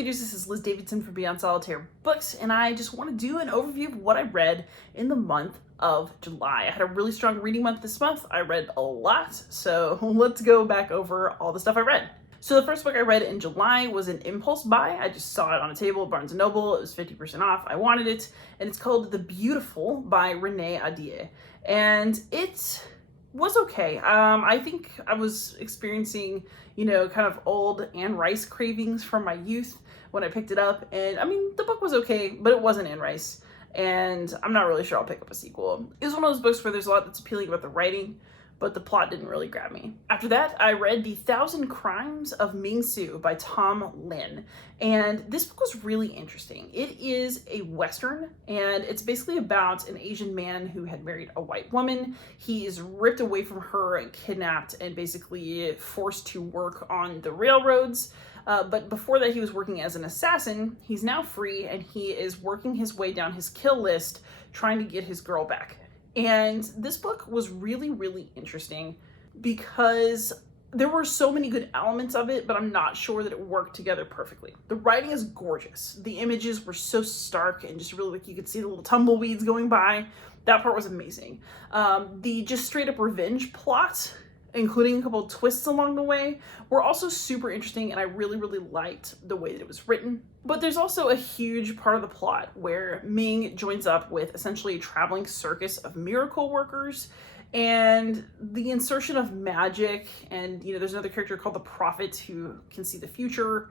readers, this is Liz Davidson from Beyond Solitaire Books, and I just want to do an overview of what I read in the month of July. I had a really strong reading month this month. I read a lot, so let's go back over all the stuff I read. So the first book I read in July was an impulse buy. I just saw it on a table at Barnes & Noble. It was 50% off. I wanted it, and it's called The Beautiful by Renee Ahdieh. And it was okay. I think I was experiencing, kind of old Anne Rice cravings from my youth when I picked it up. And I mean, the book was okay, but it wasn't Anne Rice. And I'm not really sure I'll pick up a sequel. It was one of those books where there's a lot that's appealing about the writing, but the plot didn't really grab me. After that, I read The Thousand Crimes of Ming by Tom Lin. And this book was really interesting. It is a Western, and it's basically about an Asian man who had married a white woman. He is ripped away from her and kidnapped and basically forced to work on the railroads. But before that, he was working as an assassin. He's now free, and he is working his way down his kill list, trying to get his girl back. And this book was really, really interesting because there were so many good elements of it, but I'm not sure that it worked together perfectly. The writing is gorgeous. The images were so stark and just really, like, you could see the little tumbleweeds going by. That part was amazing. The just straight up revenge plot, including a couple of twists along the way, were also super interesting, and I really, really liked the way that it was written. But there's also a huge part of the plot where Ming joins up with essentially a traveling circus of miracle workers, and the insertion of magic, and there's another character called the Prophet who can see the future.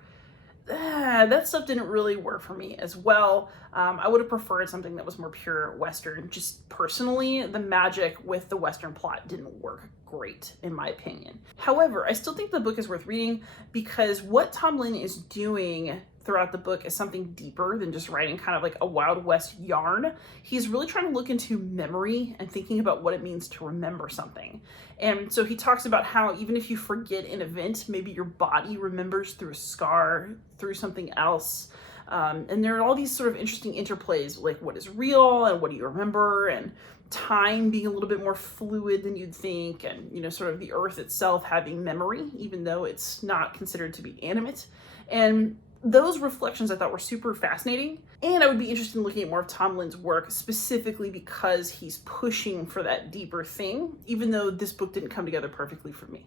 That stuff didn't really work for me as well. I would have preferred something that was more pure Western. Just personally, the magic with the Western plot didn't work great, in my opinion. However, I still think the book is worth reading because what Tom Lin is doing throughout the book is something deeper than just writing kind of like a Wild West yarn. He's really trying to look into memory and thinking about what it means to remember something. And so he talks about how even if you forget an event, maybe your body remembers through a scar, through something else. And there are all these sort of interesting interplays, like what is real and what do you remember, and time being a little bit more fluid than you'd think, and sort of the earth itself having memory, even though it's not considered to be animate. And those reflections I thought were super fascinating, and I would be interested in looking at more of Tom Lin's work, specifically because he's pushing for that deeper thing, even though this book didn't come together perfectly for me.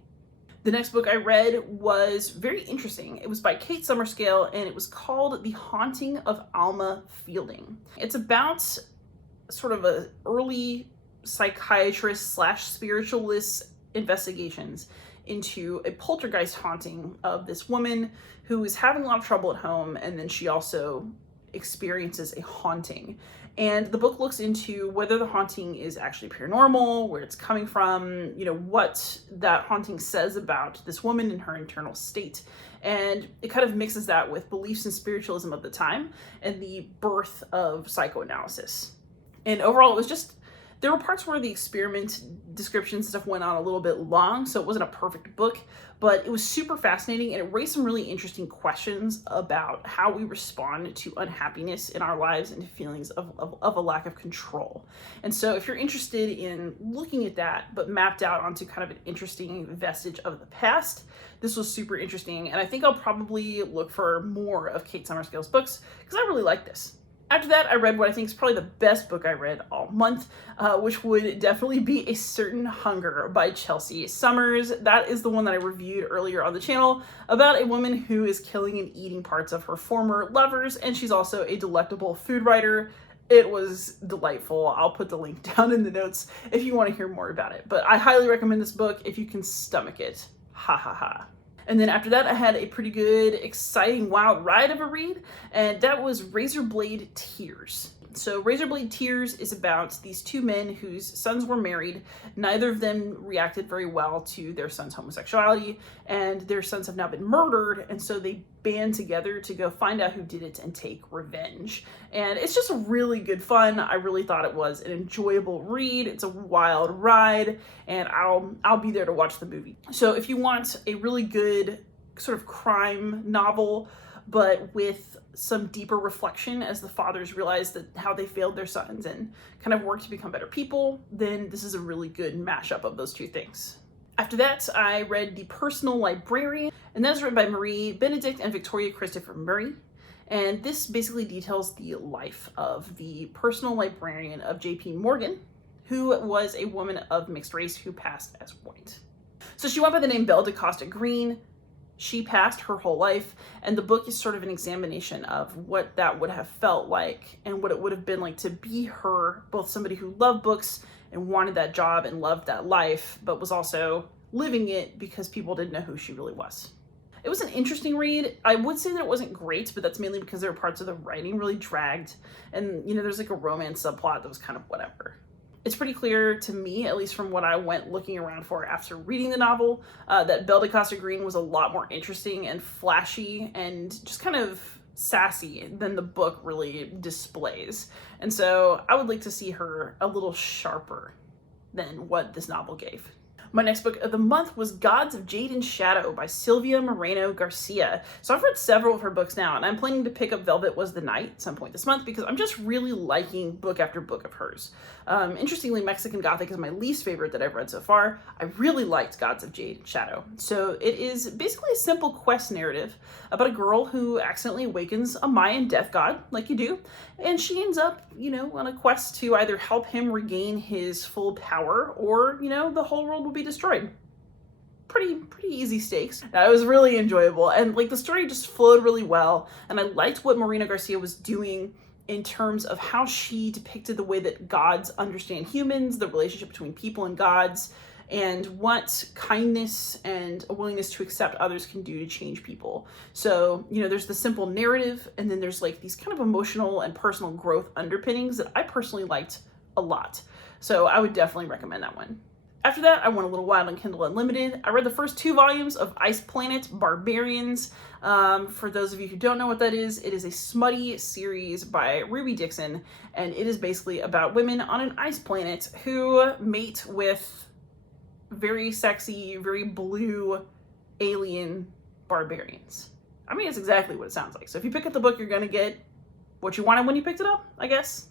The next book I read was very interesting. It was by Kate Summerscale, and it was called The Haunting of Alma Fielding. It's about sort of a early psychiatrist / spiritualist investigations into a poltergeist haunting of this woman who is having a lot of trouble at home, and then she also experiences a haunting. And the book looks into whether the haunting is actually paranormal, where it's coming from, what that haunting says about this woman and her internal state. And it kind of mixes that with beliefs in spiritualism of the time and the birth of psychoanalysis. And overall, it was just, there were parts where the experiment description stuff went on a little bit long, so it wasn't a perfect book, but it was super fascinating, and it raised some really interesting questions about how we respond to unhappiness in our lives and feelings of a lack of control. And so if you're interested in looking at that, but mapped out onto kind of an interesting vestige of the past, this was super interesting, and I think I'll probably look for more of Kate Summerscale's books, because I really like this. After that, I read what I think is probably the best book I read all month, which would definitely be A Certain Hunger by Chelsea Summers. That is the one that I reviewed earlier on the channel about a woman who is killing and eating parts of her former lovers, and she's also a delectable food writer. It was delightful. I'll put the link down in the notes if you want to hear more about it. But I highly recommend this book if you can stomach it. Ha ha ha. And then after that, I had a pretty good, exciting, wild ride of a read, and that was Razorblade Tears. So Razorblade Tears is about these two men whose sons were married. Neither of them reacted very well to their son's homosexuality, and their sons have now been murdered, and so they band together to go find out who did it and take revenge. And it's just a really good fun. I really thought it was an enjoyable read. It's a wild ride, and I'll be there to watch the movie. So if you want a really good sort of crime novel, but with some deeper reflection as the fathers realize that how they failed their sons and kind of work to become better people, then this is a really good mashup of those two things. After that, I read The Personal Librarian, and that's written by Marie Benedict and Victoria Christopher Murray. And this basically details the life of the personal librarian of J.P. Morgan, who was a woman of mixed race who passed as white. So she went by the name Belle DaCosta Green. She passed her whole life, and the book is sort of an examination of what that would have felt like and what it would have been like to be her, both somebody who loved books and wanted that job and loved that life, but was also living it because people didn't know who she really was. It was an interesting read. I would say that it wasn't great, but that's mainly because there were parts of the writing really dragged, and there's like a romance subplot that was kind of whatever. It's pretty clear to me, at least from what I went looking around for after reading the novel, that Belle DaCosta Green was a lot more interesting and flashy and just kind of sassy than the book really displays. And so I would like to see her a little sharper than what this novel gave. My next book of the month was Gods of Jade and Shadow by Silvia Moreno-Garcia. So I've read several of her books now, and I'm planning to pick up Velvet Was the Night at some point this month because I'm just really liking book after book of hers. Interestingly, Mexican Gothic is my least favorite that I've read so far. I really liked Gods of Jade and Shadow. So it is basically a simple quest narrative about a girl who accidentally awakens a Mayan death god, like you do, and she ends up, on a quest to either help him regain his full power or, the whole world will be destroyed. Pretty easy stakes. That was really enjoyable, and the story just flowed really well, and I liked what Moreno-Garcia was doing in terms of how she depicted the way that gods understand humans, the relationship between people and gods, and what kindness and a willingness to accept others can do to change people. So, there's the simple narrative, and then there's these kind of emotional and personal growth underpinnings that I personally liked a lot. So I would definitely recommend that one. After that, I went a little wild on Kindle Unlimited. I read the first 2 volumes of Planet Barbarians. For those of you who don't know what that is, it is a smutty series by Dixon, and it is basically about women on an ice planet who mate with very sexy, very blue alien barbarians. I mean, it's exactly what it sounds like. So if you pick up the book, you're going to get what you wanted when you picked it up, I guess.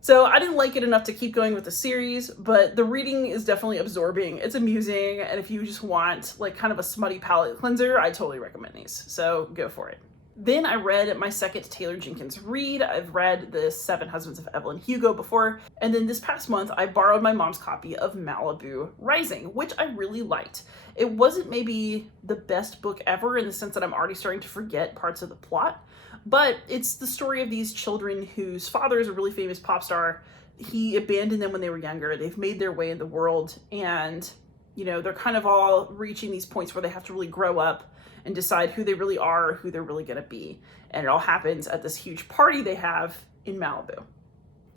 So I didn't like it enough to keep going with the series, but the reading is definitely absorbing. It's amusing, and if you just want kind of a smutty palate cleanser, I totally recommend these. So go for it. Then I read my second Taylor Jenkins read. I've read The 7 Husbands of Evelyn Hugo before, and then this past month I borrowed my mom's copy of Malibu Rising, which I really liked. It wasn't maybe the best book ever in the sense that I'm already starting to forget parts of the plot, but it's the story of these children whose father is a really famous pop star. He abandoned them when they were younger. They've made their way in the world, and they're kind of all reaching these points where they have to really grow up and decide who they really are, who they're really going to be. And it all happens at this huge party they have in Malibu.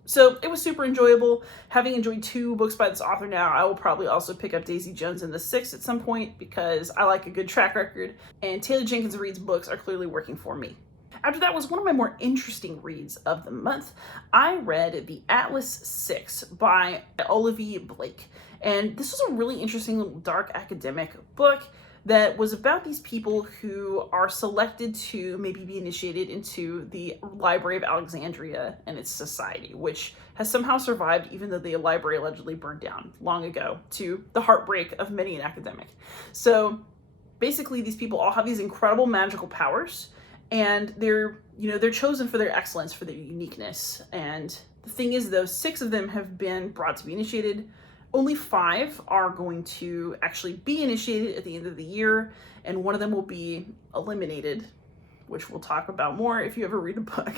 So it was super enjoyable. Having enjoyed 2 books by this author now, I will probably also pick up Daisy Jones and the Six at some point because I like a good track record, and Taylor Jenkins Reid's books are clearly working for me. After that was one of my more interesting reads of the month. I read The Atlas 6 by Olivie Blake. And this was a really interesting little dark academic book that was about these people who are selected to maybe be initiated into the Library of Alexandria and its society, which has somehow survived even though the library allegedly burned down long ago, to the heartbreak of many an academic. So basically these people all have these incredible magical powers, and they're chosen for their excellence, for their uniqueness. And the thing is, though, 6 of them have been brought to be initiated. Only 5 are going to actually be initiated at the end of the year, and one of them will be eliminated, which we'll talk about more if you ever read the book.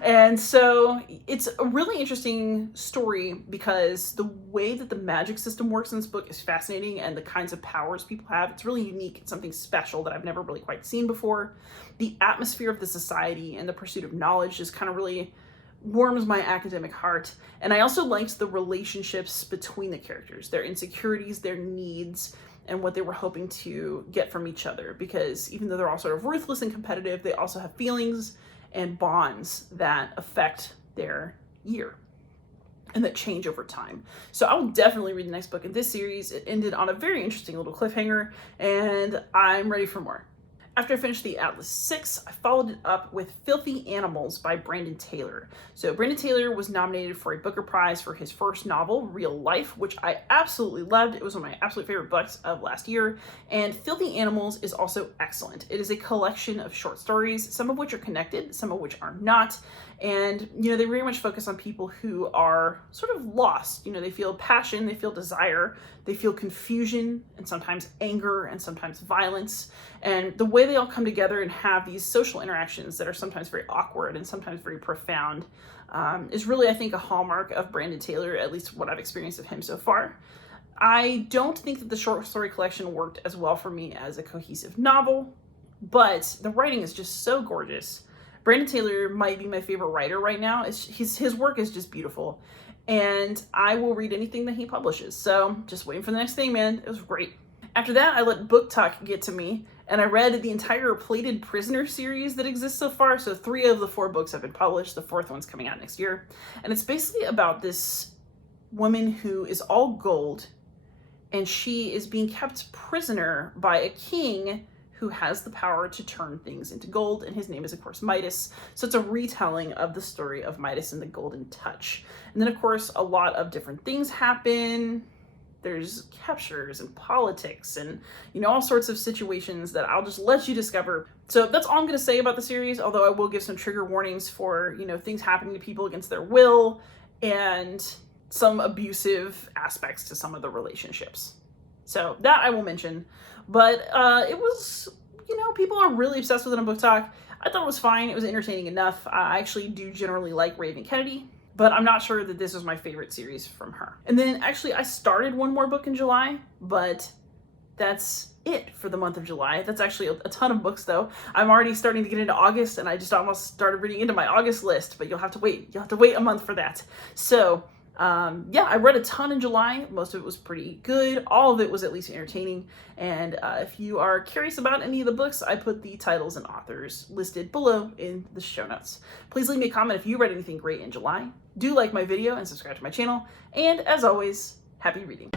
And so it's a really interesting story because the way that the magic system works in this book is fascinating, and the kinds of powers people have, it's really unique. It's something special that I've never really quite seen before. The atmosphere of the society and the pursuit of knowledge just kind of really warms my academic heart. And I also liked the relationships between the characters, their insecurities, their needs, and what they were hoping to get from each other. Because even though they're all sort of ruthless and competitive, they also have feelings and bonds that affect their year and that change over time. So I will definitely read the next book in this series. It ended on a very interesting little cliffhanger, and I'm ready for more. After I finished the Atlas 6, I followed it up with Filthy Animals by Brandon Taylor. So Brandon Taylor was nominated for a Booker Prize for his first novel, Real Life, which I absolutely loved. It was one of my absolute favorite books of last year. And Filthy Animals is also excellent. It is a collection of short stories, some of which are connected, some of which are not. And, they very much focus on people who are sort of lost. They feel passion, they feel desire, they feel confusion, and sometimes anger, and sometimes violence. And the way they all come together and have these social interactions that are sometimes very awkward and sometimes very profound is really, I think, a hallmark of Brandon Taylor, at least what I've experienced of him so far. I don't think that the short story collection worked as well for me as a cohesive novel, but the writing is just so gorgeous. Brandon Taylor might be my favorite writer right now. His work is just beautiful, and I will read anything that he publishes. So just waiting for the next thing, man. It was great. After that, I let Book Talk get to me, and I read the entire Plated Prisoner series that exists so far. So 3 of the 4 books have been published. The 4th one's coming out next year. And it's basically about this woman who is all gold, and she is being kept prisoner by a king who has the power to turn things into gold, and his name is, of course, Midas. So it's a retelling of the story of Midas and the Golden Touch. And then, of course, a lot of different things happen. There's captures and politics and, all sorts of situations that I'll just let you discover. So that's all I'm going to say about the series, although I will give some trigger warnings for, things happening to people against their will and some abusive aspects to some of the relationships. So that I will mention. But it was, people are really obsessed with it on Book Talk. I thought it was fine. It was entertaining enough. I actually do generally like Raven Kennedy, but I'm not sure that this was my favorite series from her. And then actually I started one more book in July, but that's it for the month of July. That's actually a ton of books though. I'm already starting to get into August, and I just almost started reading into my August list, but you'll have to wait. You'll have to wait a month for that. So I read a ton in July. Most of it was pretty good. All of it was at least entertaining. And if you are curious about any of the books, I put the titles and authors listed below in the show notes. Please leave me a comment if you read anything great in July. Do like my video and subscribe to my channel. And as always, happy reading.